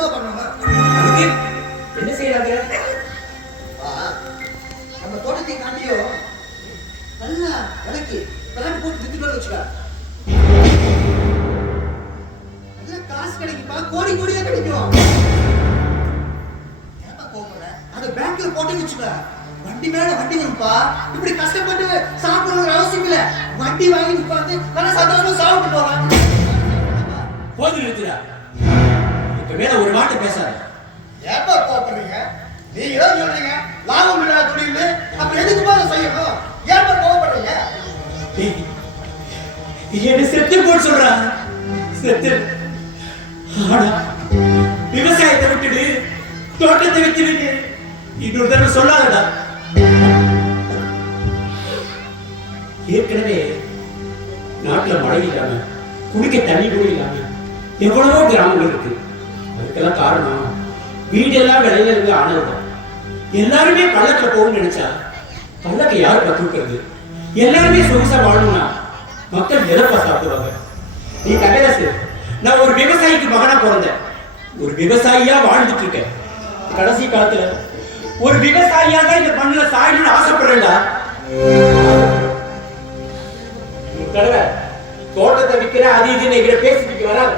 என்ன பண்ணுவாங்க? அதுக்கு என்ன செய்யறாங்க? நம்ம தோட்டத்தை காட்டியோ நல்லா விலைக்கு கலந்து போட்டு வித்துட்டு வச்சுக்கா, நல்ல காசு கிடைக்குப்பா, கோடி கோடியா கிடைக்கும். ஏப்பா கோபுற? அது பேங்க்ல போட்டு வச்சுக்கா, வண்டி மேல வண்டி வரும்பா. இப்படி கஷ்டப்பட்டு சாப்பிடணுங்கிற அவசியம் இல்ல. வண்டி வாங்கி உட்காந்து நல்லா சந்தோஷமா சாப்பிட்டு போவாங்க. போது நிறுத்துடா. இப்ப மேல ஒரு வார்த்தை பேசாத. ஏப்பா கோபப்படுறீங்க? நீங்க ஏதோ சொல்றீங்க லாபம் இல்லாத தொழில், அப்ப எதுக்குப்பா அதை செய்யணும்? ஏப்பா கோபப்படுறீங்க? என்ன செத்து போட்டு சொல்றா? செத்து. ஆனா விவசாயத்தை விட்டுடு, தோட்டத்தை விட்டுடு, இன்னொரு தடவை சொல்லாதடா. ஏற்கனவே நாட்டுல மழை இல்லாம குடிக்க தண்ணி கூட இல்லாம எவ்வளவோ கிராமங்கள் இருக்கு. அதுக்கெல்லாம் காரணம் வீடெல்லாம் விளையில இருந்து ஆனதுதான். எல்லாருமே பள்ளத்துல போகணும்னு நினைச்சா பள்ளத்தை யாரு தூக்குறது? எல்லாருமே சொகுசா வாழணும்னா மக்கள் எதப்பா சாப்பிடுவாங்க? நீ கடையாசு, நான் ஒரு விவசாயிக்கு மகனா பிறந்தேன், ஒரு விவசாயியா வாழ்ந்துட்டு இருக்கேன். கடைசி காலத்துல ஒரு விவசாயியா தான் இந்த மண்ணுல சாயணும்னு ஆசைப்படுறேன்டா. தடவை தோட்டத்தை விற்கிற அது இதுன்னு பேசிட்டு வராது.